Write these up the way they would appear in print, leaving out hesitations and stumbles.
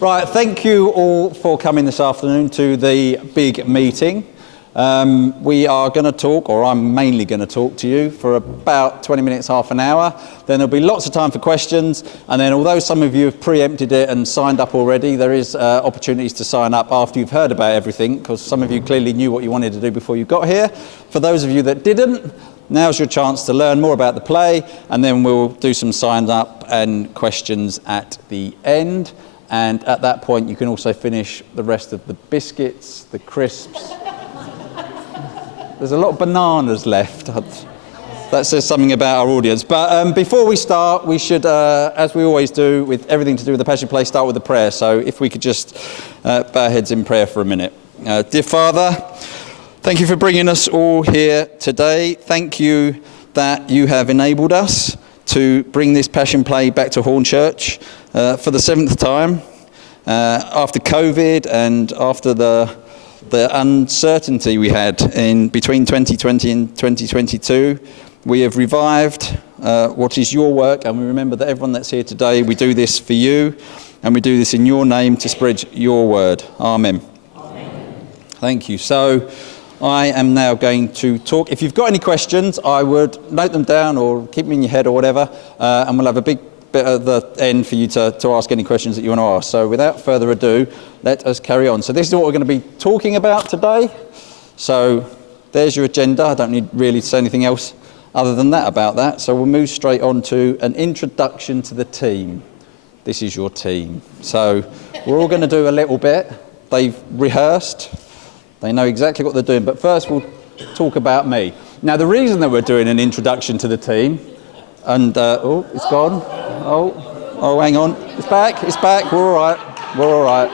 Right, thank you all for coming this afternoon to the big meeting. We are going to talk, or I'm mainly going to talk to you for about 20 minutes, half an hour. Then there'll be lots of time for questions. And then although some of you have preempted it and signed up already, there is opportunities to sign up after you've heard about everything, because some of you clearly knew what you wanted to do before you got here. For those of you that didn't, now's your chance to learn more about the play, and then we'll do some sign up and questions at the end. And at that point, you can also finish the rest of the biscuits, the crisps. There's a lot of bananas left. That says something about our audience. But before we start, we should, as we always do with everything to do with the Passion Play, start with a prayer. So if we could just bow our heads in prayer for a minute. Dear Father, thank you for bringing us all here today. Thank you that you have enabled us to bring this Passion Play back to Hornchurch for the 7th time. After COVID and after the uncertainty we had in between 2020 and 2022, we have revived what is your work, and we remember that everyone that's here today, we do this for you, and we do this in your name to spread your word. Amen. Amen. Thank you. So I am now going to talk. If you've got any questions, I would note them down or keep them in your head or whatever, and we'll have a big bit at the end for you to ask any questions that you want to ask. So without further ado, let us carry on. So this is what we're going to be talking about today. So there's your agenda. I don't need really to say anything else other than that about that. So we'll move straight on to an introduction to the team. This is your team. So we're all going to do a little bit. They've rehearsed. They know exactly what they're doing. But first we'll talk about me. Now the reason that we're doing an introduction to the team, and oh, it's gone. Oh, hang on. It's back. We're all right.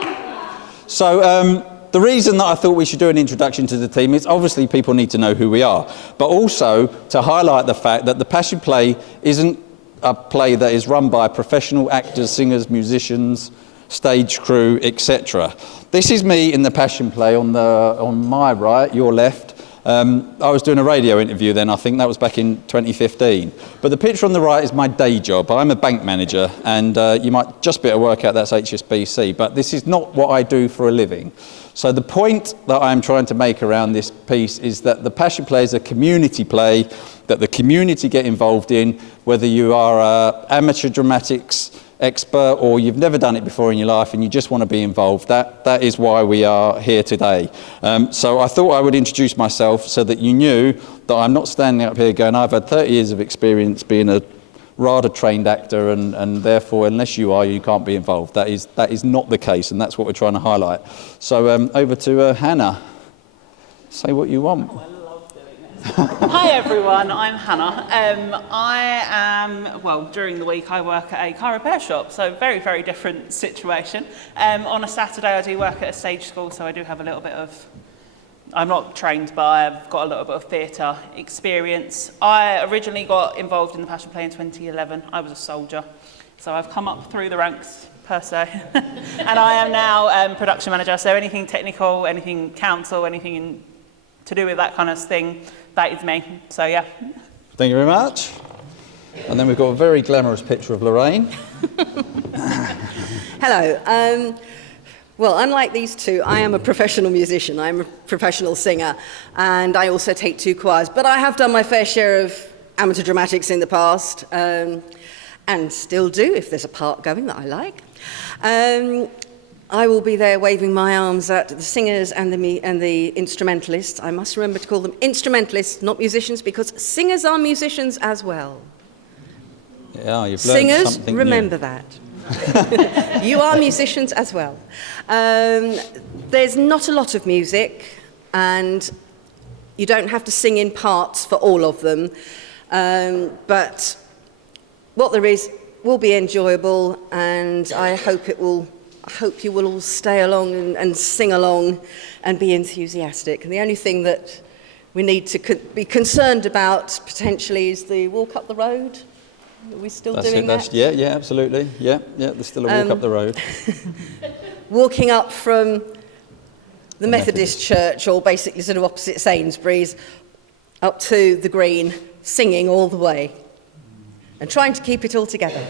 So the reason that I thought we should do an introduction to the team is obviously people need to know who we are, but also to highlight the fact that the Passion Play isn't a play that is run by professional actors, singers, musicians, stage crew, etc. This is me in the Passion Play on my right, your left. I was doing a radio interview then, I think that was back in 2015. But the picture on the right is my day job. I'm a bank manager, and you might just be able to work out that's HSBC, but this is not what I do for a living. So the point that I'm trying to make around this piece is that the Passion Play is a community play that the community get involved in, whether you are an amateur dramatics expert or you've never done it before in your life and you just want to be involved. That is why we are here today. So I thought I would introduce myself so that you knew that I'm not standing up here going, I've had 30 years of experience being a RADA trained actor and therefore unless you are, you can't be involved. That is not the case, and that's what we're trying to highlight. So over to Hannah. Say what you want. Hi everyone, I'm Hannah. During the week I work at a car repair shop, so very, very different situation. On a Saturday I do work at a stage school, so I do have a little bit of, I'm not trained, but I've got a little bit of theatre experience. I originally got involved in the Passion Play in 2011. I was a soldier, so I've come up through the ranks per se. And I am now production manager, so anything technical, anything council, anything to do with that kind of thing, that is me. So yeah. Thank you very much. And then we've got a very glamorous picture of Lorraine. Hello. Well, unlike these two, I am a professional musician. I'm a professional singer, and I also take 2 choirs. But I have done my fair share of amateur dramatics in the past, and still do if there's a part going that I like. I will be there waving my arms at the singers and the instrumentalists. I must remember to call them instrumentalists, not musicians, because singers are musicians as well. Yeah, you've learned singers, something remember new. That. You are musicians as well. There's not a lot of music, and you don't have to sing in parts for all of them. But what there is will be enjoyable, and I hope you will all stay along and sing along and be enthusiastic. And the only thing that we need to be concerned about potentially is the walk up the road. Are we still doing that? Yeah, absolutely. Yeah, there's still a walk up the road. Walking up from the Methodist church, or basically sort of opposite Sainsbury's, up to the Green, singing all the way and trying to keep it all together.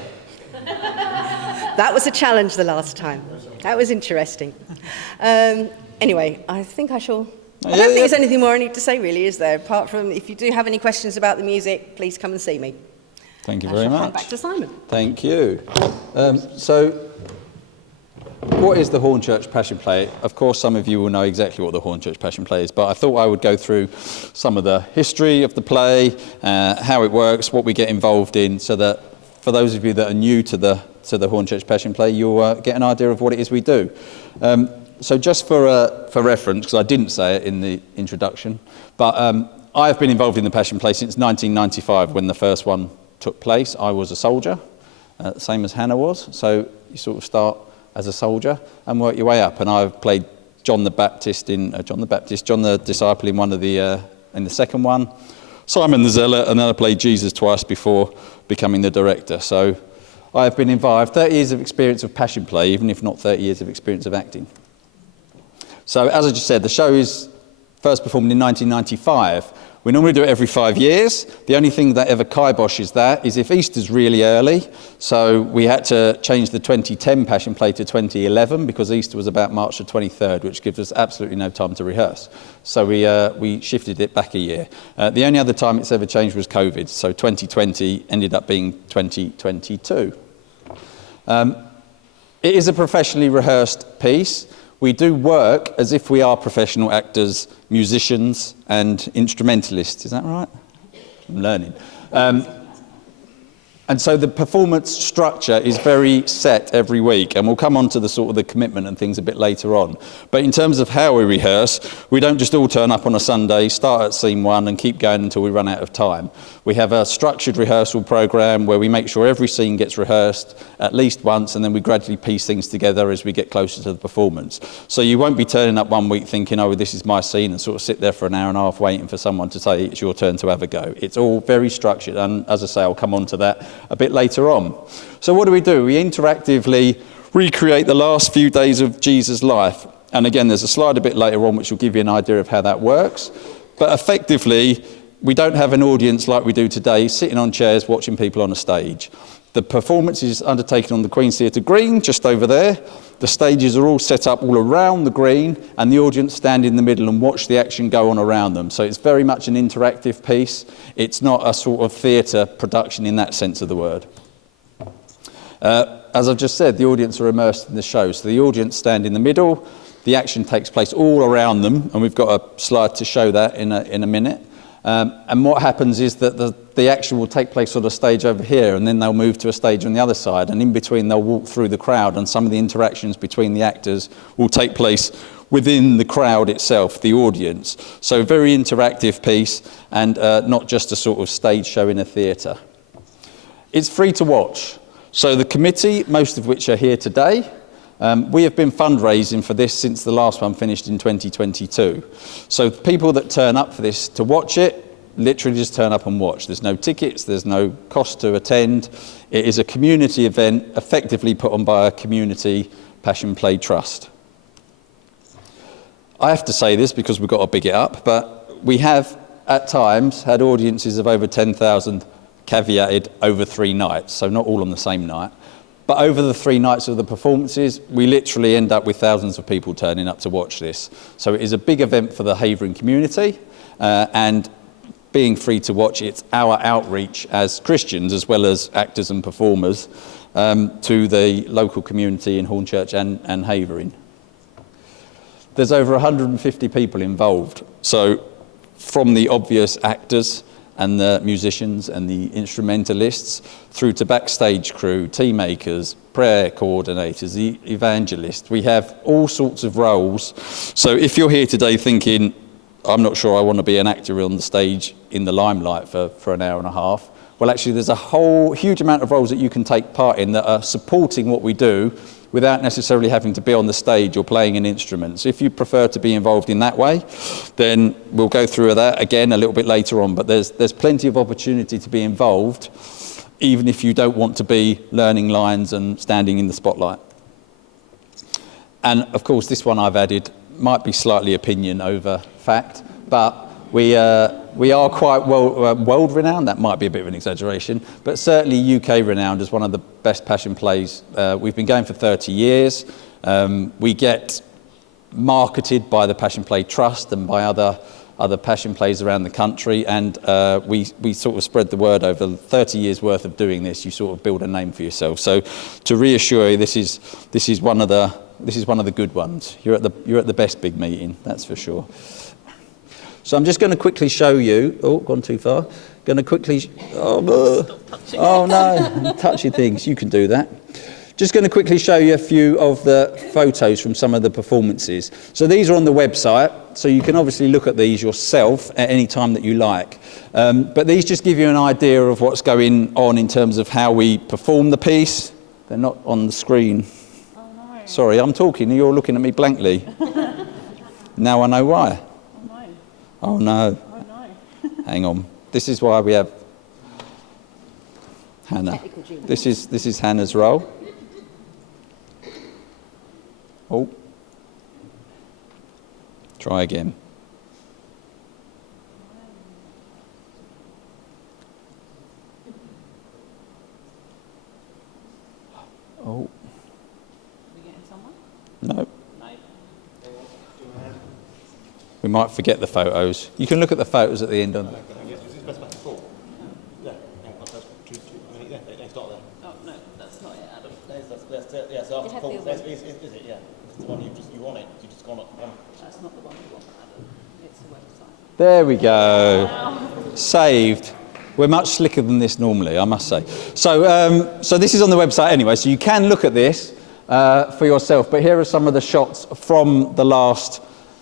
That was a challenge the last time. That was interesting. Anyway, I think I shall... I don't Yeah, think yeah. there's anything more I need to say, really, is there? Apart from, if you do have any questions about the music, please come and see me. Thank you I very shall hand much. back to Simon. Thank you. So, what is the Hornchurch Passion Play? Of course, some of you will know exactly what the Hornchurch Passion Play is, but I thought I would go through some of the history of the play, how it works, what we get involved in, so that for those of you that are new to the Hornchurch Passion Play, you'll get an idea of what it is we do. So just for reference, because I didn't say it in the introduction, but I have been involved in the Passion Play since 1995 when the first one took place. I was a soldier, same as Hannah was, so you sort of start as a soldier and work your way up. And I've played John the Disciple in one of the in the second one, Simon the Zealot, and then I played Jesus twice before becoming the director. So I have been involved, 30 years of experience of Passion Play, even if not 30 years of experience of acting. So as I just said, the show is first performed in 1995. We normally do it every 5 years. The only thing that ever kiboshes that is if Easter's really early. So we had to change the 2010 Passion Play to 2011 because Easter was about March the 23rd, which gives us absolutely no time to rehearse. So we shifted it back a year. The only other time it's ever changed was COVID. So 2020 ended up being 2022. It is a professionally rehearsed piece. We do work as if we are professional actors, musicians and instrumentalists. Is that right? I'm learning. And so the performance structure is very set every week, and we'll come on to the sort of the commitment and things a bit later on. But in terms of how we rehearse, we don't just all turn up on a Sunday, start at scene one and keep going until we run out of time. We have a structured rehearsal program where we make sure every scene gets rehearsed at least once, and then we gradually piece things together as we get closer to the performance. So you won't be turning up one week thinking, oh, this is my scene, and sort of sit there for an hour and a half waiting for someone to say it's your turn to have a go. It's all very structured, and as I say, I'll come on to that a bit later on. So what do? We interactively recreate the last few days of Jesus' life. And again, there's a slide a bit later on which will give you an idea of how that works. But effectively, we don't have an audience like we do today, sitting on chairs watching people on a stage. The performance is undertaken on the Queen's Theatre Green, just over there. The stages are all set up all around the green, and the audience stand in the middle and watch the action go on around them. So it's very much an interactive piece. It's not a sort of theatre production in that sense of the word. As I've just said, the audience are immersed in the show. So the audience stand in the middle. The action takes place all around them, and we've got a slide to show that in a minute. And what happens is that the action will take place on a stage over here, and then they'll move to a stage on the other side, and in between they'll walk through the crowd, and some of the interactions between the actors will take place within the crowd itself, the audience. So very interactive piece, and not just a sort of stage show in a theatre. It's free to watch. So the committee, most of which are here today, we have been fundraising for this since the last one finished in 2022. So people that turn up for this to watch it, literally just turn up and watch. There's no tickets, there's no cost to attend. It is a community event effectively put on by a community Passion Play Trust. I have to say this because we've got to big it up, but we have at times had audiences of over 10,000 caveated over 3 nights, so not all on the same night. But over the 3 nights of the performances, we literally end up with thousands of people turning up to watch this. So it is a big event for the Havering community, and being free to watch, it's our outreach as Christians, as well as actors and performers, to the local community in Hornchurch and Havering. There's over 150 people involved. So from the obvious actors and the musicians and the instrumentalists, through to backstage crew, tea makers, prayer coordinators, the evangelists. We have all sorts of roles. So if you're here today thinking, I'm not sure I want to be an actor on the stage in the limelight for an hour and a half, well, actually, there's a whole huge amount of roles that you can take part in that are supporting what we do without necessarily having to be on the stage or playing an instrument. So if you prefer to be involved in that way, then we'll go through that again a little bit later on. But there's plenty of opportunity to be involved, even if you don't want to be learning lines and standing in the spotlight. And of course, this one I've added might be slightly opinion over fact, but we are quite world renowned. That might be a bit of an exaggeration, but certainly UK renowned as one of the best passion plays. We've been going for 30 years. We get marketed by the Passion Play Trust and by other passion plays around the country, and we sort of spread the word over 30 years worth of doing this. You sort of build a name for yourself. So to reassure you, this is one of the good ones. You're at the best big meeting, that's for sure. So I'm just going to quickly show you. Oh, gone too far. Going to quickly. Oh no, touchy things. You can do that. Just going to quickly show you a few of the photos from some of the performances. So these are on the website, so you can obviously look at these yourself at any time that you like. But these just give you an idea of what's going on in terms of how we perform the piece. They're not on the screen. Oh, no. Sorry, I'm talking and you're looking at me blankly. Now I know why. Oh no. Oh, no. Hang on. This is why we have Hannah. This is Hannah's role. Oh. Try again. Oh. Are we getting someone? No. No. We might forget the photos. You can look at the photos at the end of Oh, no, that's not it, Adam. Yes, after Paul. Is it? Yeah. It's the one you want it. You just gone up one. That's not the one we want, Adam. It's the website. There we go. Saved. We're much slicker than this normally, I must say. So, so this is on the website anyway, so you can look at this for yourself. But here are some of the shots from the last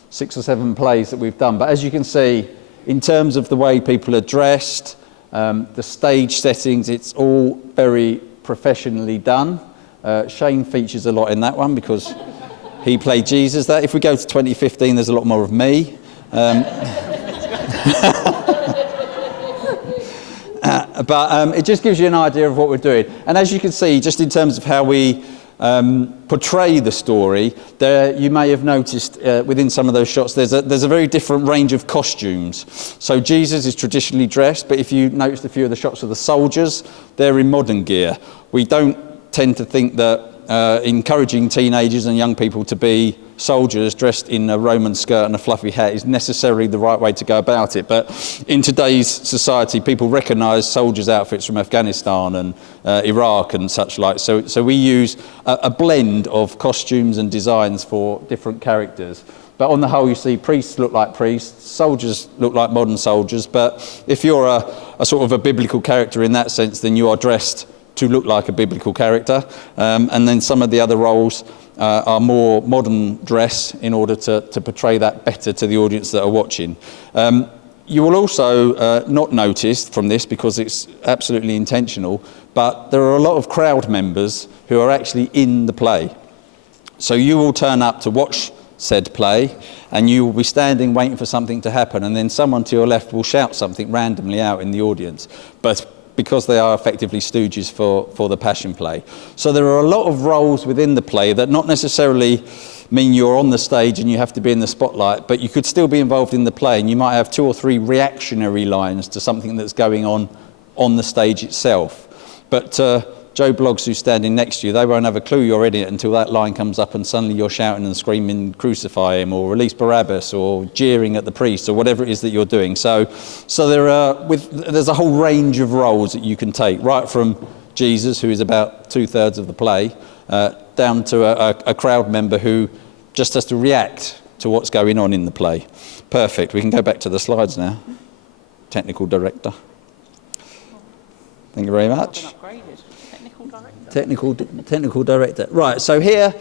6 or 7 plays that we've done. But as you can see, in terms of the way people are dressed, the stage settings, it's all very professionally done. Shane features a lot in that one because he played Jesus. That if we go to 2015, there's a lot more of me. But it just gives you an idea of what we're doing. And as you can see, just in terms of how we portray the story, there you may have noticed within some of those shots there's a very different range of costumes. So Jesus is traditionally dressed, but if you noticed a few of the shots of the soldiers, they're in modern gear. We don't tend to think that encouraging teenagers and young people to be soldiers dressed in a Roman skirt and a fluffy hat is necessarily the right way to go about it. But in today's society, people recognise soldiers' outfits from Afghanistan and Iraq and such like. So we use a blend of costumes and designs for different characters. But on the whole, you see priests look like priests, soldiers look like modern soldiers. But if you're a sort of a biblical character in that sense, then you are dressed to look like a biblical character. And then some of the other roles are more modern dress in order to portray that better to the audience that are watching. You will also not notice from this, because it's absolutely intentional, but there are a lot of crowd members who are actually in the play. So you will turn up to watch said play and you will be standing waiting for something to happen, and then someone to your left will shout something randomly out in the audience. But because they are effectively stooges for the Passion Play. So there are a lot of roles within the play that not necessarily mean you're on the stage and you have to be in the spotlight, but you could still be involved in the play, and you might have 2 or 3 reactionary lines to something that's going on the stage itself. But Joe Bloggs, who's standing next to you, they won't have a clue you're in it until that line comes up and suddenly you're shouting and screaming, crucify him, or release Barabbas, or jeering at the priest, or whatever it is that you're doing. So there's a whole range of roles that you can take, right from Jesus, who is about 2/3 of the play, down to a crowd member who just has to react to what's going on in the play. Perfect. We can go back to the slides now. Technical director. Thank you very much. Technical director. Right, so here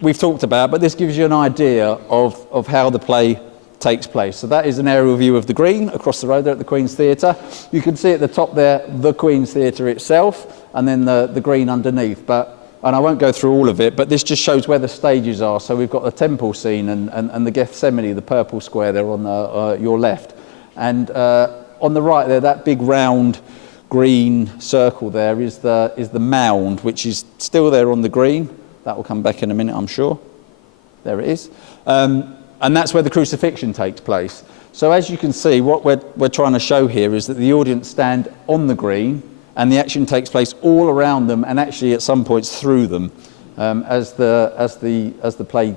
we've talked about, but this gives you an idea of how the play takes place. So that is an aerial view of the Green across the road there at the Queen's Theatre. You can see at the top there the Queen's Theatre itself, and then the Green underneath. And I won't go through all of it, but this just shows where the stages are. So we've got the temple scene and the Gethsemane, the purple square there on your left. And on the right there, that big round green circle there is the mound, which is still there on the green. That will come back in a minute, I'm sure. There it is. And that's where the crucifixion takes place. So as you can see, what we're trying to show here is that the audience stand on the green and the action takes place all around them and actually at some points through them. as the play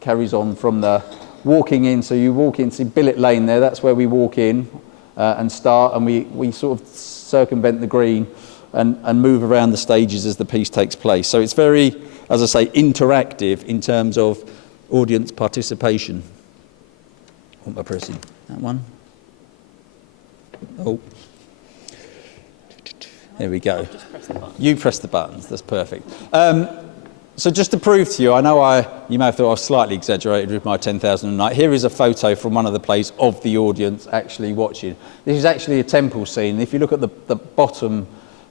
carries on from the walking in. So you walk in, see Billet Lane there, that's where we walk in and start, and we sort of circumvent the green and move around the stages as the piece takes place. So it's very, as I say, interactive in terms of audience participation. What am I pressing? That one? Oh. There we go. You press the buttons, that's perfect. So just to prove to you, I know you may have thought I was slightly exaggerated with my 10,000 a night. Here is a photo from one of the plays of the audience actually watching. This is actually a temple scene. If you look at the bottom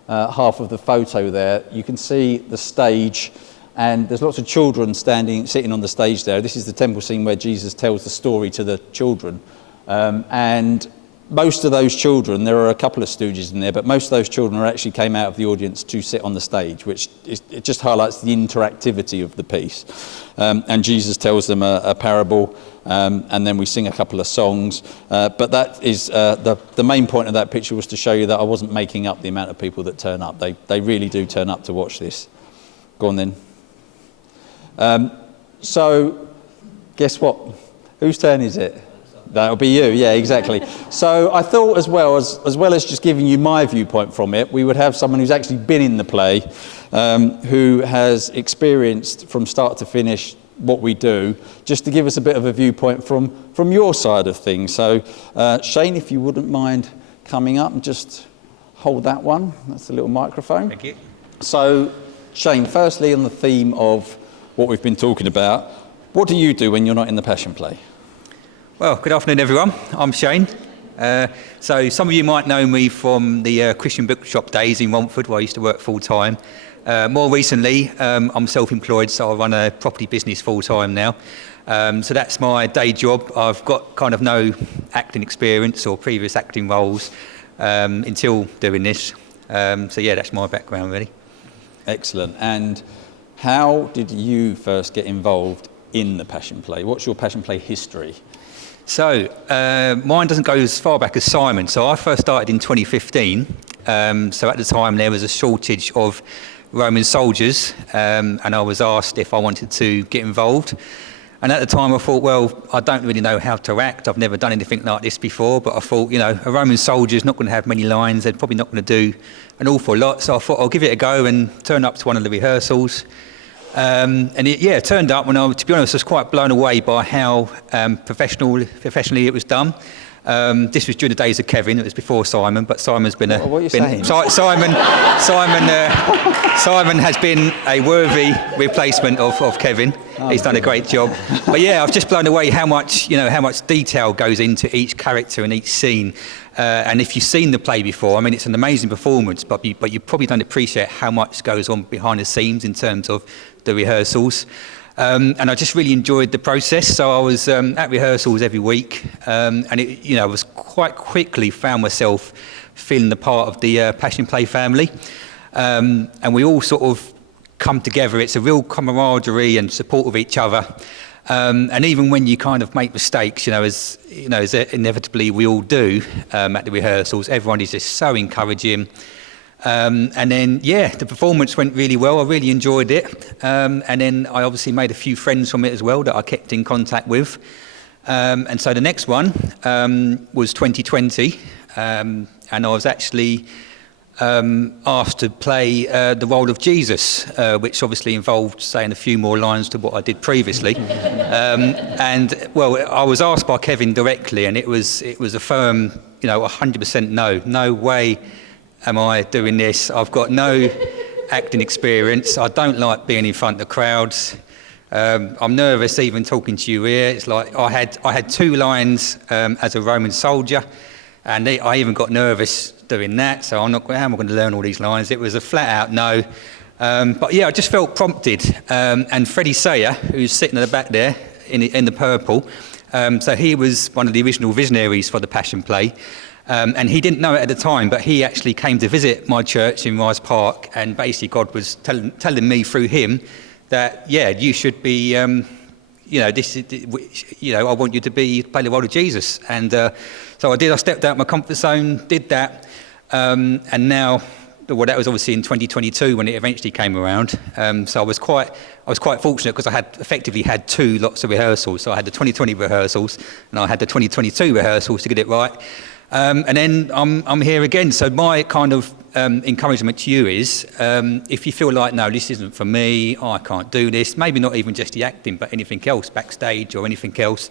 half of the photo there, you can see the stage, and there's lots of children sitting on the stage there. This is the temple scene where Jesus tells the story to the children. And most of those children, there are a couple of stooges in there, but most of those children actually came out of the audience to sit on the stage, which it just highlights the interactivity of the piece. And Jesus tells them a parable, and then we sing a couple of songs. But that is the main point of that picture was to show you that I wasn't making up the amount of people that turn up. They really do turn up to watch this. Go on then. So, guess what? Whose turn is it? That'll be you, yeah, exactly. So I thought as well as just giving you my viewpoint from it, we would have someone who's actually been in the play, who has experienced from start to finish what we do, just to give us a bit of a viewpoint from your side of things. So Shane, if you wouldn't mind coming up and just hold that one. That's the little microphone. Thank you. So Shane, firstly on the theme of what we've been talking about, what do you do when you're not in the Passion play? Well, good afternoon, everyone. I'm Shane. So some of you might know me from the Christian bookshop days in Romford, where I used to work full-time. More recently, I'm self-employed, so I run a property business full-time now. So that's my day job. I've got kind of no acting experience or previous acting roles until doing this. So yeah, that's my background, really. Excellent. And how did you first get involved in the Passion play? What's your Passion play history? So, mine doesn't go as far back as Simon. So I first started in 2015. So at the time there was a shortage of Roman soldiers, and I was asked if I wanted to get involved. And at the time I thought, well, I don't really know how to act. I've never done anything like this before, but I thought, you know, a Roman soldier's not going to have many lines. They're probably not going to do an awful lot. So I thought I'll give it a go and turn up to one of the rehearsals. And it turned up when to be honest, I was quite blown away by how professionally it was done. This was during the days of Kevin. It was before Simon, but Simon's been a... What are you saying? Simon has been a worthy replacement of Kevin. He's done a great job. But yeah, I've just blown away how much detail goes into each character and each scene. And if you've seen the play before, I mean, it's an amazing performance, but you probably don't appreciate how much goes on behind the scenes in terms of the rehearsals. And I just really enjoyed the process. So I was at rehearsals every week, and I was quite quickly found myself feeling the part of the Passion Play family. And we all sort of come together. It's a real camaraderie and support of each other. And even when you kind of make mistakes, as inevitably we all do at the rehearsals, everyone is just so encouraging. And then, the performance went really well. I really enjoyed it. And then I obviously made a few friends from it as well that I kept in contact with. And so the next one was 2020. And I was actually asked to play the role of Jesus, which obviously involved saying a few more lines to what I did previously. And I was asked by Kevin directly, and it was a firm, 100% no way am I doing this. I've got no acting experience. I don't like being in front of crowds. I'm nervous even talking to you here. It's like I had 2 lines as a Roman soldier, and I even got nervous doing that. So how am I going to learn all these lines? It was a flat out no. But yeah, I just felt prompted. And Freddie Sayer, who's sitting at the back there in the purple, so he was one of the original visionaries for the Passion Play. And he didn't know it at the time, but he actually came to visit my church in Rise Park, and basically God was telling me through him that, you should be, I want you to play the role of Jesus. And so I did. I stepped out of my comfort zone, did that, and now well, that was obviously in 2022 when it eventually came around. So I was quite fortunate because I had effectively had 2 lots of rehearsals. So I had the 2020 rehearsals and I had the 2022 rehearsals to get it right. And then I'm here again. So my kind of encouragement to you is, if you feel like, no, this isn't for me, I can't do this, maybe not even just the acting, but anything else, backstage or anything else,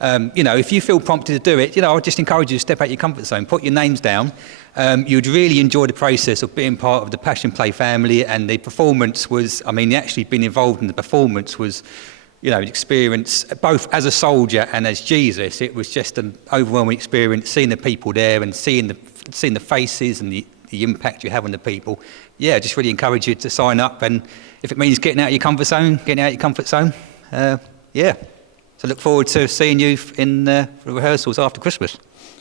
if you feel prompted to do it, I would just encourage you to step out your comfort zone, put your names down. You'd really enjoy the process of being part of the Passion Play family, and the performance was, actually being involved in the performance was, an experience, both as a soldier and as Jesus. It was just an overwhelming experience, seeing the people there and seeing the faces and the impact you have on the people. Yeah, just really encourage you to sign up, and if it means getting out of your comfort zone, yeah. So look forward to seeing you in the rehearsals after Christmas.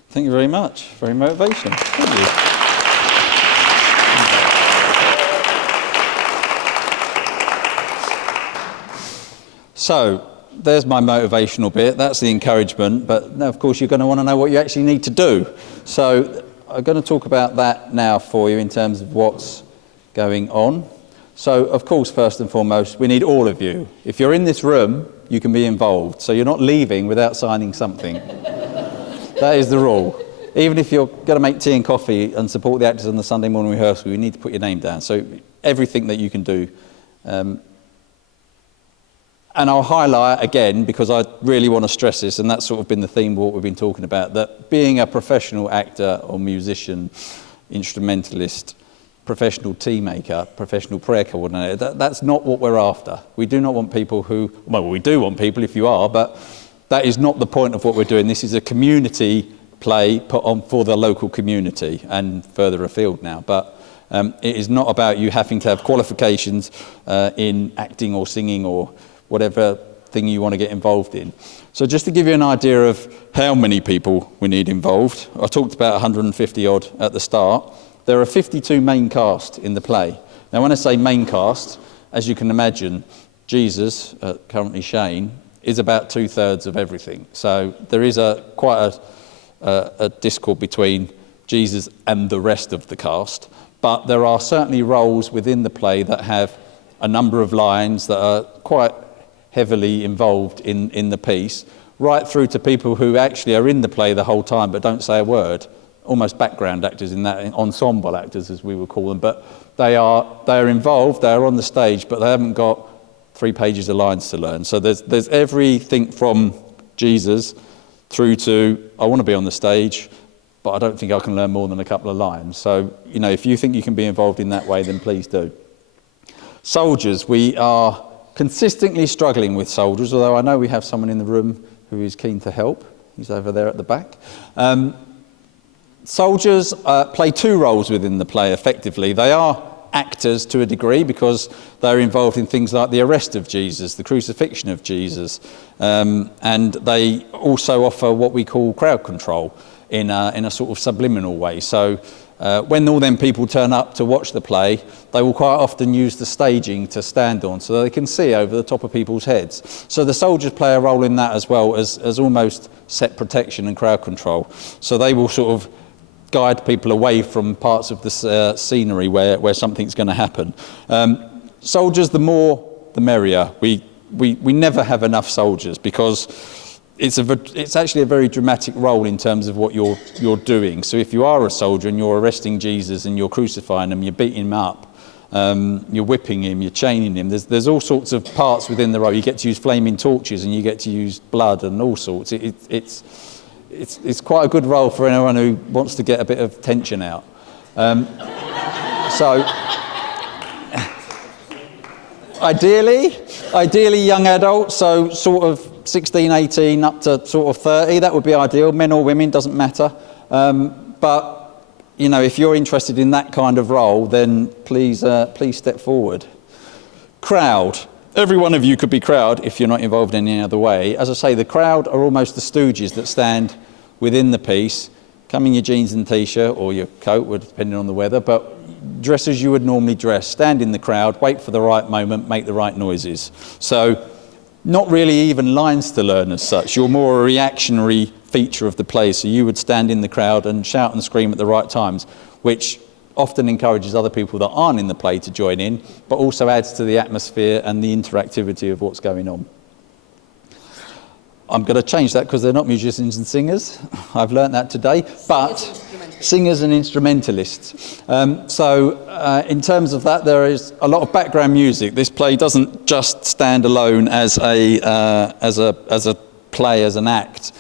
Thank you very much. Very motivational. Thank you. So there's my motivational bit. That's the encouragement. But now, of course, you're going to want to know what you actually need to do. So I'm going to talk about that now for you in terms of what's going on. So, of course, first and foremost, we need all of you. If you're in this room, you can be involved. So you're not leaving without signing something. That is the rule. Even if you're going to make tea and coffee and support the actors on the Sunday morning rehearsal, you need to put your name down. So everything that you can do. And I'll highlight again, because I really want to stress this, and that's sort of been the theme of what we've been talking about, that being a professional actor or musician, instrumentalist, professional tea maker, professional prayer coordinator, that's not what we're after. We do not want people who, well, we do want people if you are, but that is not the point of what we're doing. This is a community play put on for the local community and further afield now. But it is not about you having to have qualifications in acting or singing or whatever thing you want to get involved in. So just to give you an idea of how many people we need involved, I talked about 150 odd at the start. There are 52 main cast in the play. Now, when I say main cast, as you can imagine, Jesus, currently Shane, is about 2/3 of everything. So there is quite a discord between Jesus and the rest of the cast. But there are certainly roles within the play that have a number of lines that are quite heavily involved in the piece, right through to people who actually are in the play the whole time but don't say a word. Almost background actors in that, ensemble actors as we would call them, but they are involved, they are on the stage, but they haven't got 3 pages of lines to learn. So there's everything from Jesus through to, I want to be on the stage, but I don't think I can learn more than a couple of lines. So, if you think you can be involved in that way, then please do. Soldiers, we are consistently struggling with soldiers, although I know we have someone in the room who is keen to help. He's over there at the back. Soldiers play 2 roles within the play, effectively. They are actors to a degree because they're involved in things like the arrest of Jesus, the crucifixion of Jesus, and they also offer what we call crowd control in a sort of subliminal way. So when all them people turn up to watch the play, they will quite often use the staging to stand on so they can see over the top of people's heads. So the soldiers play a role in that as well as almost set protection and crowd control. So they will sort of guide people away from parts of the scenery where something's going to happen. Soldiers, the more the merrier. We never have enough soldiers because it's actually a very dramatic role in terms of what you're doing. So if you are a soldier and you're arresting Jesus and you're crucifying him, you're beating him up, you're whipping him, you're chaining him. There's all sorts of parts within the role. You get to use flaming torches and you get to use blood and all sorts. It's quite a good role for anyone who wants to get a bit of tension out. So, ideally young adults, so sort of 16, 18 up to sort of 30, that would be ideal. Men or women, doesn't matter. But, if you're interested in that kind of role, then please step forward. Crowd. Every one of you could be crowd if you're not involved in any other way. As I say, the crowd are almost the stooges that stand within the piece. Come in your jeans and t-shirt or your coat, depending on the weather, but dress as you would normally dress. Stand in the crowd, wait for the right moment, make the right noises. So not really even lines to learn as such. You're more a reactionary feature of the play. So you would stand in the crowd and shout and scream at the right times, which often encourages other people that aren't in the play to join in, but also adds to the atmosphere and the interactivity of what's going on. I'm going to change that because they're not musicians and singers. I've learnt that today, but singers and instrumentalists. In terms of that, there is a lot of background music. This play doesn't just stand alone as a play, as an act.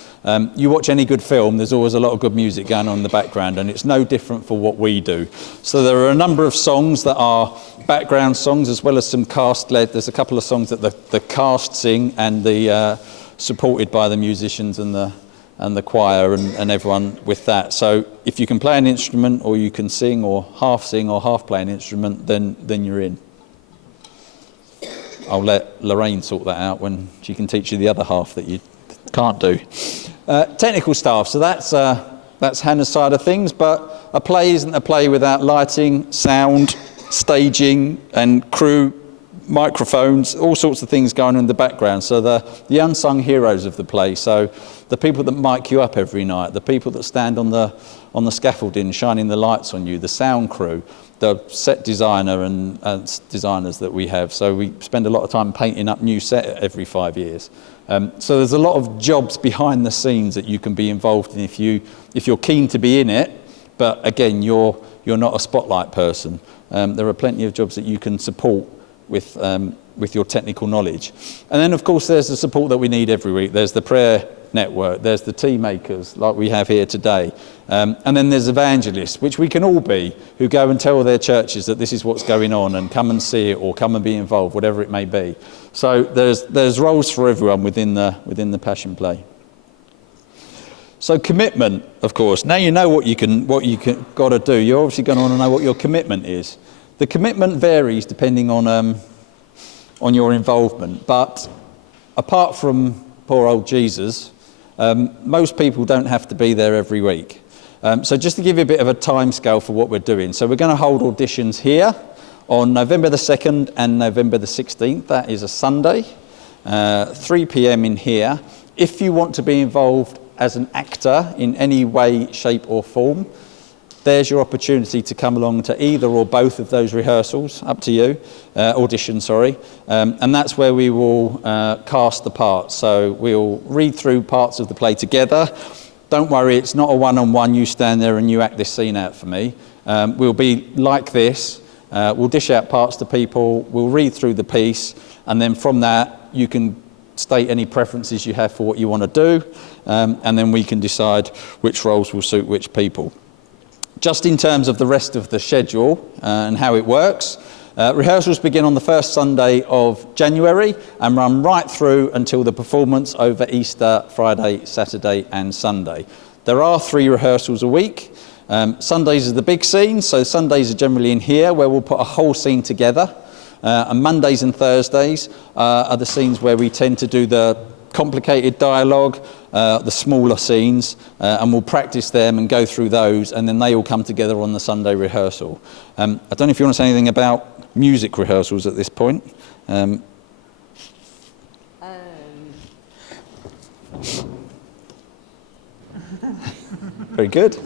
You watch any good film, there's always a lot of good music going on in the background, and it's no different for what we do. So there are a number of songs that are background songs, as well as some cast-led. There's a couple of songs that the cast sing, and supported by the musicians and the choir and everyone with that. So if you can play an instrument, or you can sing or half play an instrument, then you're in. I'll let Lorraine sort that out when she can teach you the other half that you can't do. Technical staff, so that's Hannah's side of things, but a play isn't a play without lighting, sound, staging and crew, microphones, all sorts of things going on in the background. So the unsung heroes of the play, so the people that mic you up every night, the people that stand on the scaffolding shining the lights on you, the sound crew, the set designer and designers that we have. So we spend a lot of time painting up new set every 5 years. So there's a lot of jobs behind the scenes that you can be involved in if you're keen to be in it, but again, you're not a spotlight person. There are plenty of jobs that you can support with your technical knowledge. And then of course there's the support that we need every week. There's the prayer network, there's the tea makers like we have here today, and then there's evangelists, which we can all be, who go and tell their churches that this is what's going on and come and see it or come and be involved, whatever it may be. So there's roles for everyone within the Passion Play. So commitment, of course. Now you know what you got to do. You're obviously going to want to know what your commitment is. The commitment varies depending on your involvement, but apart from poor old Jesus, most people don't have to be there every week. So just to give you a bit of a timescale for what we're doing. So we're going to hold auditions here on November the 2nd and November the 16th. That is a Sunday, 3 p.m. in here. If you want to be involved as an actor in any way, shape or form, there's your opportunity to come along to either or both of those rehearsals, up to you, audition, sorry. And that's where we will cast the parts. So we'll read through parts of the play together. Don't worry, it's not a one-on-one, you stand there and you act this scene out for me. We'll be like this. We'll dish out parts to people, we'll read through the piece, and then from that you can state any preferences you have for what you want to do, and then we can decide which roles will suit which people. Just in terms of the rest of the schedule and how it works, rehearsals begin on the first Sunday of January and run right through until the performance over Easter, Friday, Saturday and Sunday. There are 3 rehearsals a week. Sundays are the big scene, so Sundays are generally in here where we'll put a whole scene together. And Mondays and Thursdays are the scenes where we tend to do the complicated dialogue, the smaller scenes, and we'll practice them and go through those, and then they all come together on the Sunday rehearsal. I don't know if you want to say anything about music rehearsals at this point. Very good.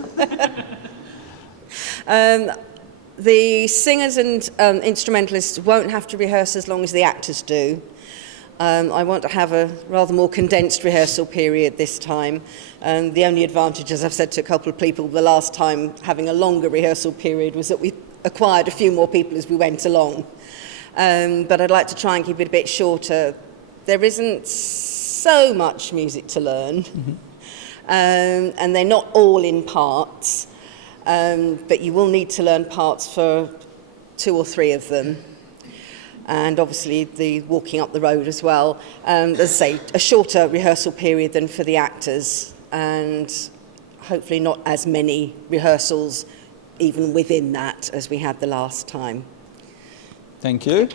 The singers and instrumentalists won't have to rehearse as long as the actors do. I want to have a rather more condensed rehearsal period this time. The only advantage, as I've said to a couple of people, the last time having a longer rehearsal period was that we acquired a few more people as we went along. But I'd like to try and keep it a bit shorter. There isn't so much music to learn, and they're not all in parts, but you will need to learn parts for 2 or 3 of them. And obviously the walking up the road as well. As I say, a shorter rehearsal period than for the actors, and hopefully not as many rehearsals even within that as we had the last time. Thank you.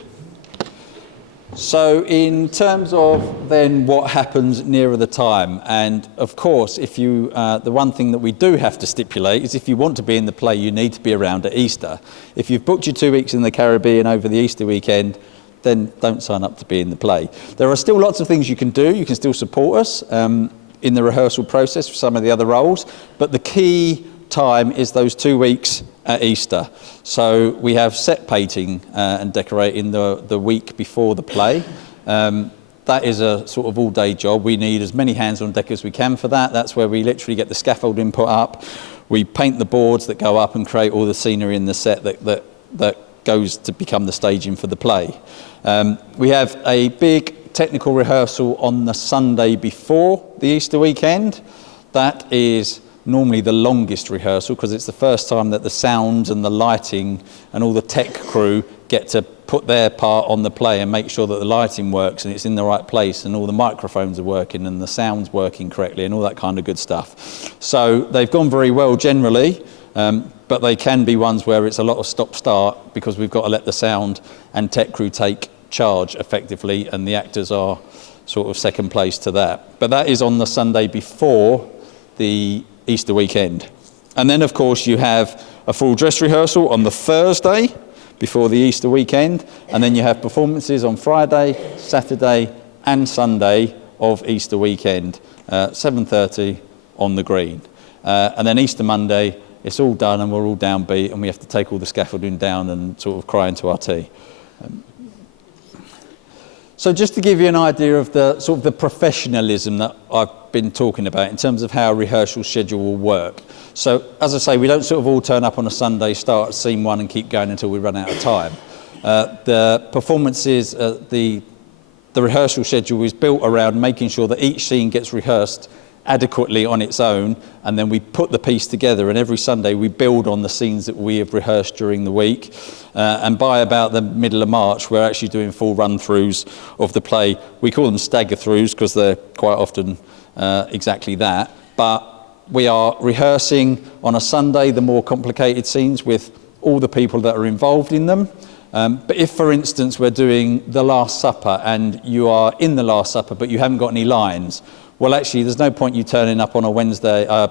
So in terms of then what happens nearer the time, and of course if you, the one thing that we do have to stipulate is if you want to be in the play you need to be around at Easter. If you've booked your 2 weeks in the Caribbean over the Easter weekend, then don't sign up to be in the play. There are still lots of things you can do. You can still support us in the rehearsal process for some of the other roles, but the key time is those 2 weeks at Easter. So we have set painting and decorating the week before the play. That is a sort of all-day job. We need as many hands on deck as we can for that. That's where we literally get the scaffolding put up. We paint the boards that go up and create all the scenery in the set that goes to become the staging for the play. We have a big technical rehearsal on the Sunday before the Easter weekend. That is normally the longest rehearsal because it's the first time that the sound and the lighting and all the tech crew get to put their part on the play and make sure that the lighting works and it's in the right place and all the microphones are working and the sound's working correctly and all that kind of good stuff. So they've gone very well generally, but they can be ones where it's a lot of stop-start because we've got to let the sound and tech crew take charge effectively and the actors are sort of second place to that. But that is on the Sunday before the Easter weekend. And then of course you have a full dress rehearsal on the Thursday before the Easter weekend, and then you have performances on Friday, Saturday and Sunday of Easter weekend, 7:30 on the green. And then Easter Monday, it's all done and we're all downbeat and we have to take all the scaffolding down and sort of cry into our tea. So just to give you an idea of the sort of the professionalism that I've been talking about in terms of how a rehearsal schedule will work. So as I say, we don't sort of all turn up on a Sunday, start at scene one and keep going until we run out of time. The performances, the rehearsal schedule is built around making sure that each scene gets rehearsed adequately on its own, and then we put the piece together, and every Sunday we build on the scenes that we have rehearsed during the week, and by about the middle of March we're actually doing full run-throughs of the play. We call them stagger-throughs because they're quite often exactly that, but we are rehearsing on a Sunday the more complicated scenes with all the people that are involved in them. But if, for instance, we're doing the Last Supper and you are in the Last Supper but you haven't got any lines, well, actually, there's no point you turning up on a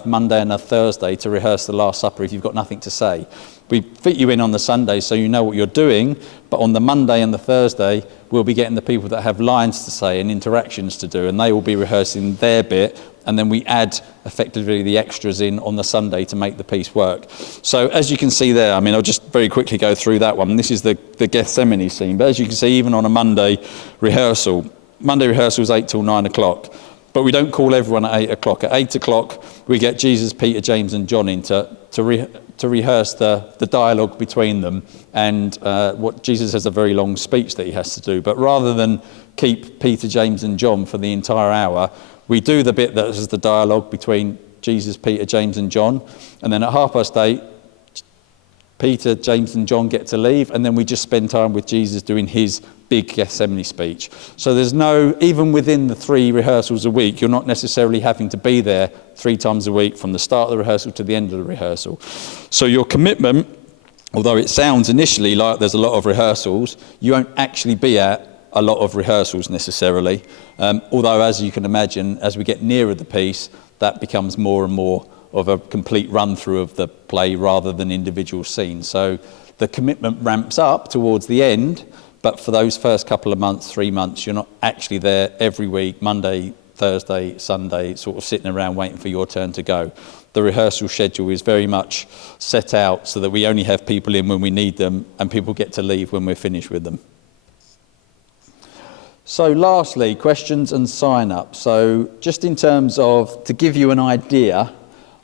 Monday and a Thursday to rehearse the Last Supper if you've got nothing to say. We fit you in on the Sunday so you know what you're doing, but on the Monday and the Thursday, we'll be getting the people that have lines to say and interactions to do, and they will be rehearsing their bit, and then we add effectively the extras in on the Sunday to make the piece work. So as you can see there, I mean, I'll just very quickly go through that one. This is the Gethsemane scene, but as you can see, even on a Monday rehearsal is 8 till 9 o'clock. But we don't call everyone at 8 o'clock. At 8 o'clock, we get Jesus, Peter, James and John in to rehearse the dialogue between them. And what Jesus has a very long speech that he has to do. But rather than keep Peter, James and John for the entire hour, we do the bit that is the dialogue between Jesus, Peter, James and John. And then at 8:30, Peter, James and John get to leave. And then we just spend time with Jesus doing his big Gethsemane speech. So there's even within the 3 rehearsals a week, you're not necessarily having to be there 3 times a week from the start of the rehearsal to the end of the rehearsal. So your commitment, although it sounds initially like there's a lot of rehearsals, you won't actually be at a lot of rehearsals necessarily. Although, as you can imagine, as we get nearer the piece, that becomes more and more of a complete run-through of the play rather than individual scenes. So the commitment ramps up towards the end, but for those first couple of months, 3 months, you're not actually there every week, Monday, Thursday, Sunday, sort of sitting around waiting for your turn to go. The rehearsal schedule is very much set out so that we only have people in when we need them and people get to leave when we're finished with them. So lastly, questions and sign up. So just in terms of, to give you an idea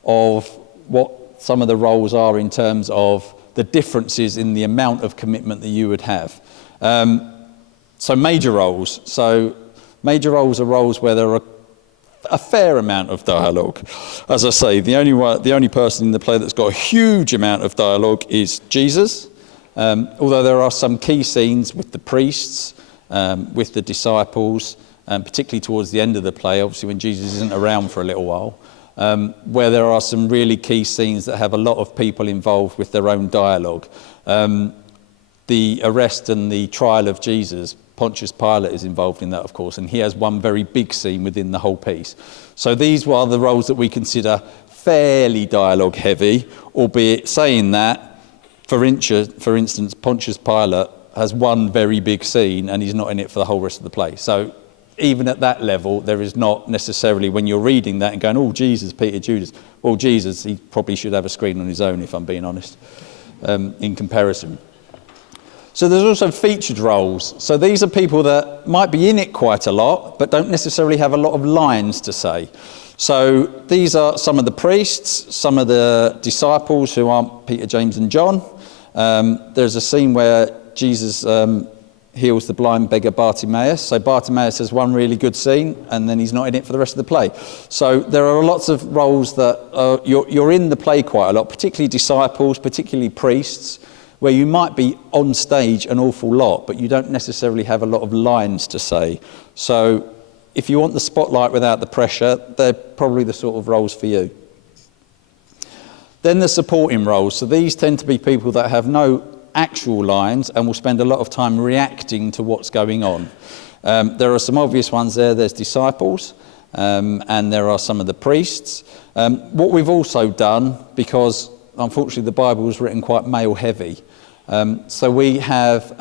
of what some of the roles are in terms of the differences in the amount of commitment that you would have. So major roles. So major roles are roles where there are a fair amount of dialogue. As I say, the only person in the play that's got a huge amount of dialogue is Jesus. Although there are some key scenes with the priests, with the disciples, particularly towards the end of the play, obviously when Jesus isn't around for a little while, where there are some really key scenes that have a lot of people involved with their own dialogue. The arrest and the trial of Jesus, Pontius Pilate is involved in that, of course, and he has one very big scene within the whole piece. So these are the roles that we consider fairly dialogue heavy, albeit saying that, for instance, Pontius Pilate has one very big scene and he's not in it for the whole rest of the play. So even at that level, there is not necessarily, when you're reading that and going, oh, Jesus, Peter, Judas, well, Jesus, he probably should have a screen on his own, if I'm being honest, in comparison. So there's also featured roles. So these are people that might be in it quite a lot, but don't necessarily have a lot of lines to say. So these are some of the priests, some of the disciples who aren't Peter, James and John. There's a scene where Jesus heals the blind beggar Bartimaeus. So Bartimaeus has one really good scene, and then he's not in it for the rest of the play. So there are lots of roles that you're in the play quite a lot, particularly disciples, particularly priests, where you might be on stage an awful lot, but you don't necessarily have a lot of lines to say. So if you want the spotlight without the pressure, they're probably the sort of roles for you. Then the supporting roles. So these tend to be people that have no actual lines and will spend a lot of time reacting to what's going on. There are some obvious ones there. There's disciples, and there are some of the priests. What we've also done, because unfortunately the Bible was written quite male heavy, so we have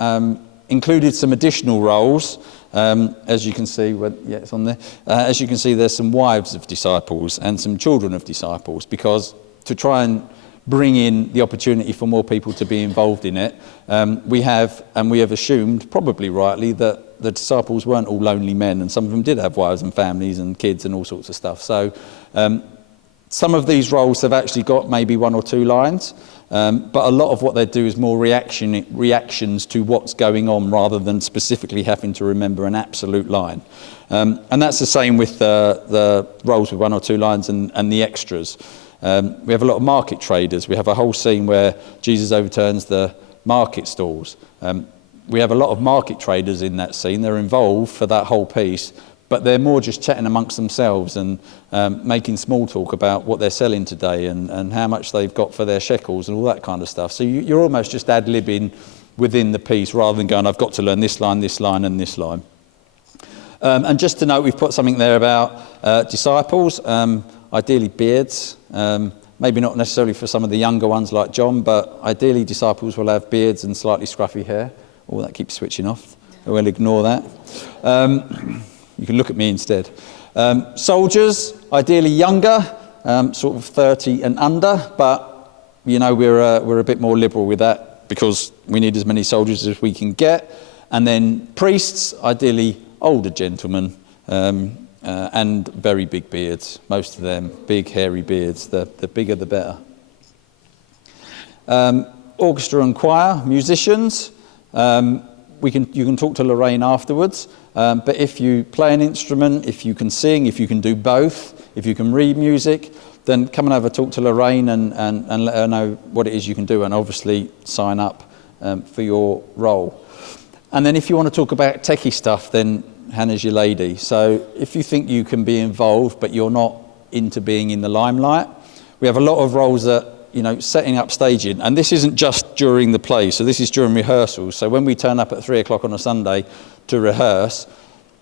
included some additional roles. As you can see, it's on there. As you can see, there's some wives of disciples and some children of disciples, because to try and bring in the opportunity for more people to be involved in it, we have assumed, probably rightly, that the disciples weren't all lonely men, and some of them did have wives and families and kids and all sorts of stuff. So some of these roles have actually got maybe one or two lines, but a lot of what they do is more reactions to what's going on, rather than specifically having to remember an absolute line. And that's the same with the roles with one or two lines and the extras. We have a lot of market traders. We have a whole scene where Jesus overturns the market stalls. We have a lot of market traders in that scene. They're involved for that whole piece, but they're more just chatting amongst themselves and making small talk about what they're selling today and how much they've got for their shekels and all that kind of stuff. So you're almost just ad-libbing within the piece, rather than going, I've got to learn this line, and this line. And just to note, we've put something there about disciples, ideally beards. Maybe not necessarily for some of the younger ones like John, but ideally disciples will have beards and slightly scruffy hair. Oh, that keeps switching off. We'll ignore that. You can look at me instead. Soldiers, ideally younger, sort of 30 and under, but we're a bit more liberal with that because we need as many soldiers as we can get. And then priests, ideally older gentlemen, and very big beards. Most of them big hairy beards. The bigger the better. Orchestra and choir, musicians. You can talk to Lorraine afterwards, but if you play an instrument, if you can sing, if you can do both, if you can read music, then come and have a talk to Lorraine and let her know what it is you can do, and obviously sign up for your role. And then if you want to talk about techie stuff, then Hannah's your lady. So if you think you can be involved but you're not into being in the limelight, we have a lot of roles that, setting up staging, and this isn't just during the play, so this is during rehearsals. So when we turn up at 3 o'clock on a Sunday to rehearse,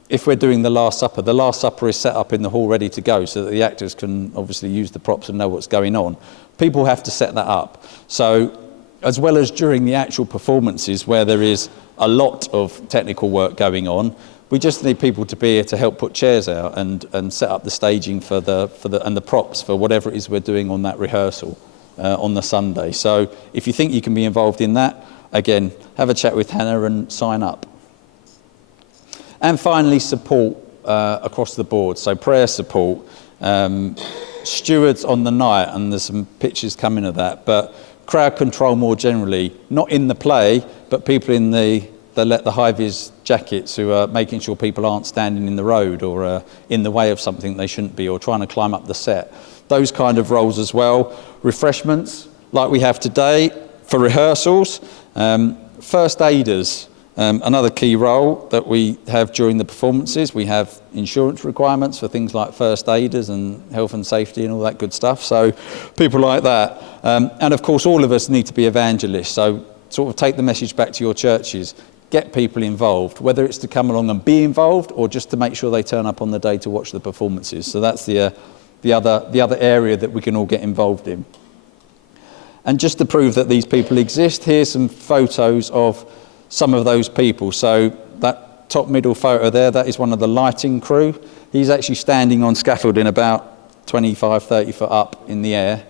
if we're doing the Last Supper is set up in the hall ready to go so that the actors can obviously use the props and know what's going on. People have to set that up. So as well as during the actual performances where there is a lot of technical work going on, we just need people to be here to help put chairs out and set up the staging for the props for whatever it is we're doing on that rehearsal on the Sunday. So if you think you can be involved in that, again, have a chat with Hannah and sign up. And finally, support across the board. So prayer support, stewards on the night, and there's some pictures coming of that, but crowd control more generally, not in the play, but people in the high-vis jackets who are making sure people aren't standing in the road or in the way of something they shouldn't be, or trying to climb up the set. Those kind of roles as well. Refreshments, like we have today for rehearsals. First aiders, another key role that we have during the performances. We have insurance requirements for things like first aiders and health and safety and all that good stuff. So people like that. And of course, all of us need to be evangelists. So sort of take the message back to your churches. Get people involved, whether it's to come along and be involved or just to make sure they turn up on the day to watch the performances. So that's the other area that we can all get involved in. And just to prove that these people exist, here's some photos of some of those people. So that top middle photo there, that is one of the lighting crew. He's actually standing on scaffolding about 25, 30 foot up in the air,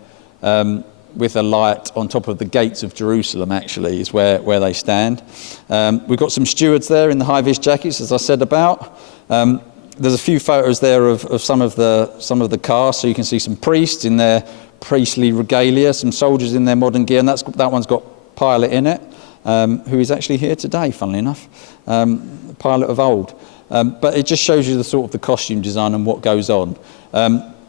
with a light on top of the gates of Jerusalem, actually, is where they stand. We've got some stewards there in the high-vis jackets, as I said about. There's a few photos there of some of the cars, so you can see some priests in their priestly regalia, some soldiers in their modern gear, and that one's got Pilate in it, who is actually here today, funnily enough, Pilate of old. But it just shows you the sort of the costume design and what goes on.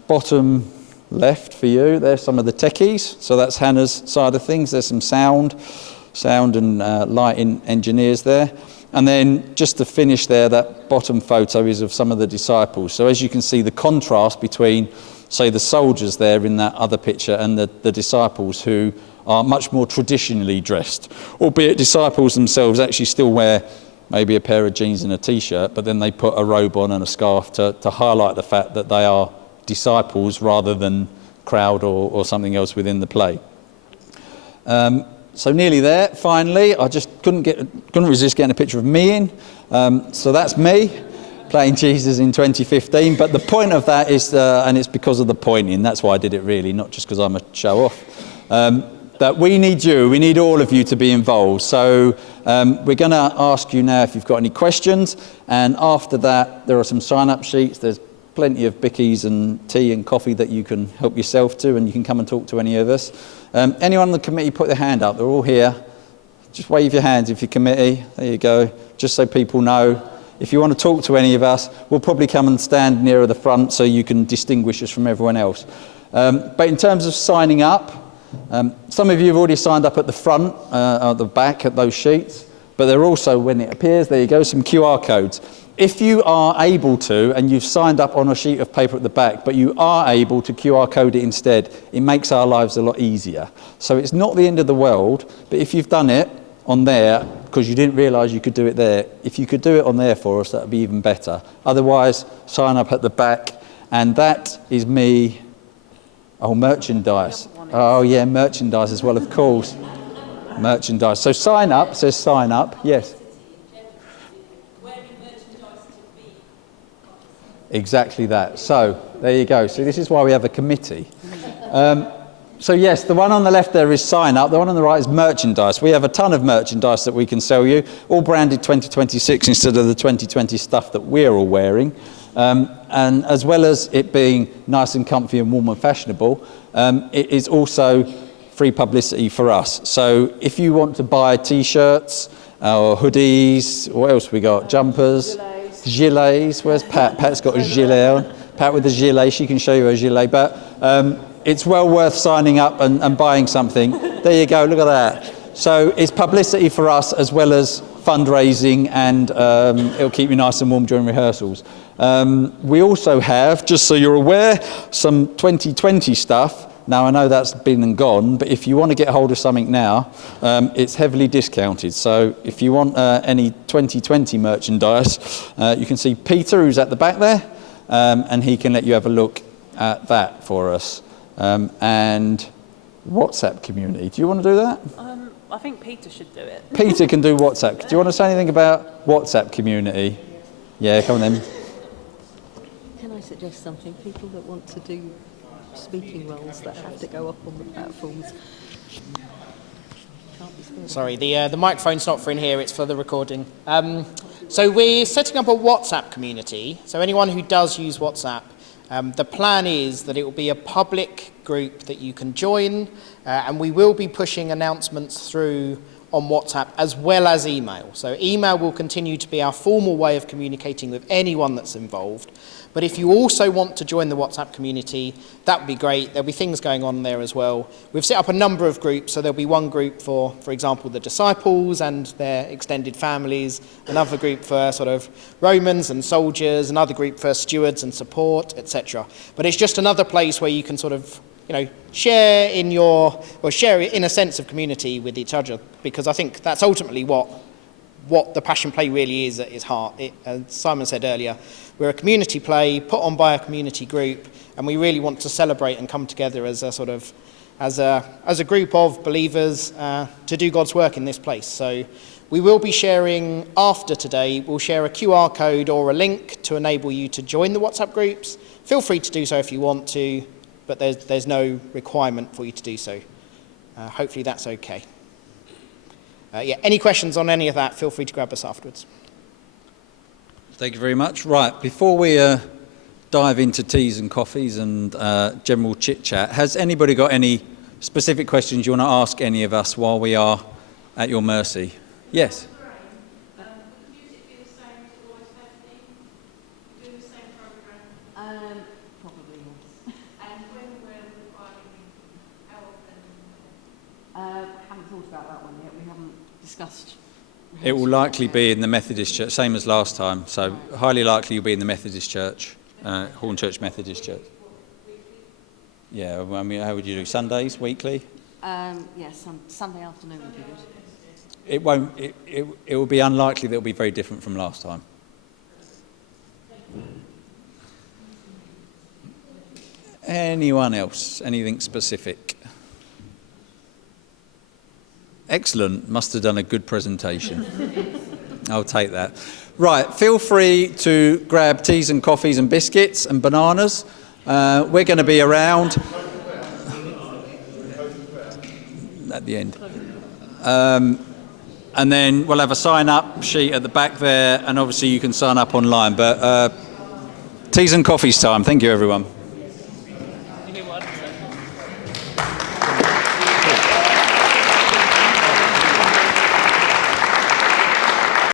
Bottom left for you, there's some of the techies, so that's Hannah's side of things. There's some sound and lighting engineers there. And then just to finish there, that bottom photo is of some of the disciples. So as you can see, the contrast between, say, the soldiers there in that other picture and the disciples, who are much more traditionally dressed, albeit disciples themselves actually still wear maybe a pair of jeans and a t-shirt, but then they put a robe on and a scarf to highlight the fact that they are disciples rather than crowd or something else within the play. So nearly there, finally. I just couldn't resist getting a picture of me in. So that's me playing Jesus in 2015. But the point of that is, and it's because of the pointing, that's why I did it really, not just because I'm a show-off, that we need all of you to be involved. So we're going to ask you now if you've got any questions. And after that, there are some sign-up sheets. There's plenty of bickies and tea and coffee that you can help yourself to, and you can come and talk to any of us. Anyone on the committee, put their hand up. They're all here. Just wave your hands if you're committee. There you go. Just so people know. If you want to talk to any of us, we'll probably come and stand nearer the front so you can distinguish us from everyone else. But in terms of signing up, some of you have already signed up at the front, at the back, at those sheets. But there are also, when it appears, there you go, some QR codes. If you are able to, and you've signed up on a sheet of paper at the back, but you are able to QR code it instead, it makes our lives a lot easier. So it's not the end of the world, but if you've done it on there, because you didn't realise you could do it there, if you could do it on there for us, that would be even better. Otherwise, sign up at the back, and that is me. Oh, merchandise. Oh yeah, merchandise as well, of course. Merchandise. So sign up, says sign up, yes. Exactly that. So there you go. So this is why we have a committee. So yes, the one on the left there is sign up. The one on the right is merchandise. We have a ton of merchandise that we can sell you, all branded 2026 instead of the 2020 stuff that we're all wearing. And as well as it being nice and comfy and warm and fashionable, it is also free publicity for us. So if you want to buy t-shirts or hoodies, what else we got? Jumpers. Gilets. Where's Pat? Pat's got a gilet on. Pat with a gilet. She can show you a gilet. But it's well worth signing up and buying something. There you go. Look at that. So it's publicity for us as well as fundraising, and it'll keep you nice and warm during rehearsals. We also have, just so you're aware, some 2020 stuff. Now, I know that's been and gone, but if you want to get hold of something now, it's heavily discounted. So if you want any 2020 merchandise, you can see Peter, who's at the back there, and he can let you have a look at that for us. And WhatsApp community. Do you want to do that? I think Peter should do it. Peter can do WhatsApp. Do you want to say anything about WhatsApp community? Yeah, come on then. Can I suggest something? People that want to do speaking roles that have to go up on the platforms. Sorry, the microphone's not for in here, it's for the recording. So we're setting up a WhatsApp community. So anyone who does use WhatsApp, the plan is that it will be a public group that you can join, and we will be pushing announcements through on WhatsApp as well as email. So email will continue to be our formal way of communicating with anyone that's involved. But if you also want to join the WhatsApp community, that would be great. There'll be things going on there as well. We've set up a number of groups. So there'll be one group for example, the disciples and their extended families, another group for sort of Romans and soldiers, another group for stewards and support, etc. But it's just another place where you can sort of, share in a sense of community with each other, because I think that's ultimately what the Passion Play really is at its heart. As Simon said earlier, we're a community play put on by a community group, and we really want to celebrate and come together as a sort of as a group of believers to do God's work in this place. So We will be sharing, after today, we'll share a QR code or a link to enable you to join the WhatsApp groups. Feel free to do so if you want to, but there's no requirement for you to do so. Hopefully that's okay. Any questions on any of that, feel free to grab us afterwards. Thank you very much. Right, before we dive into teas and coffees and general chit-chat, has anybody got any specific questions you want to ask any of us while we are at your mercy? Yes? Probably yes. And when we're recording, how often? Haven't thought about that one yet. We haven't discussed. It will likely be in the Methodist Church, same as last time. So highly likely you'll be in the Methodist Church, Hornchurch Methodist Church. Yeah, I mean, how would you do? Sundays, weekly? Yes, Sunday afternoon would be good. It won't. It will be unlikely that it'll be very different from last time. Anyone else? Anything specific? Excellent. Must have done a good presentation. I'll take that. Right. Feel free to grab teas and coffees and biscuits and bananas. We're going to be around at the end. And then we'll have a sign-up sheet at the back there, and obviously you can sign up online. But teas and coffees time. Thank you, everyone.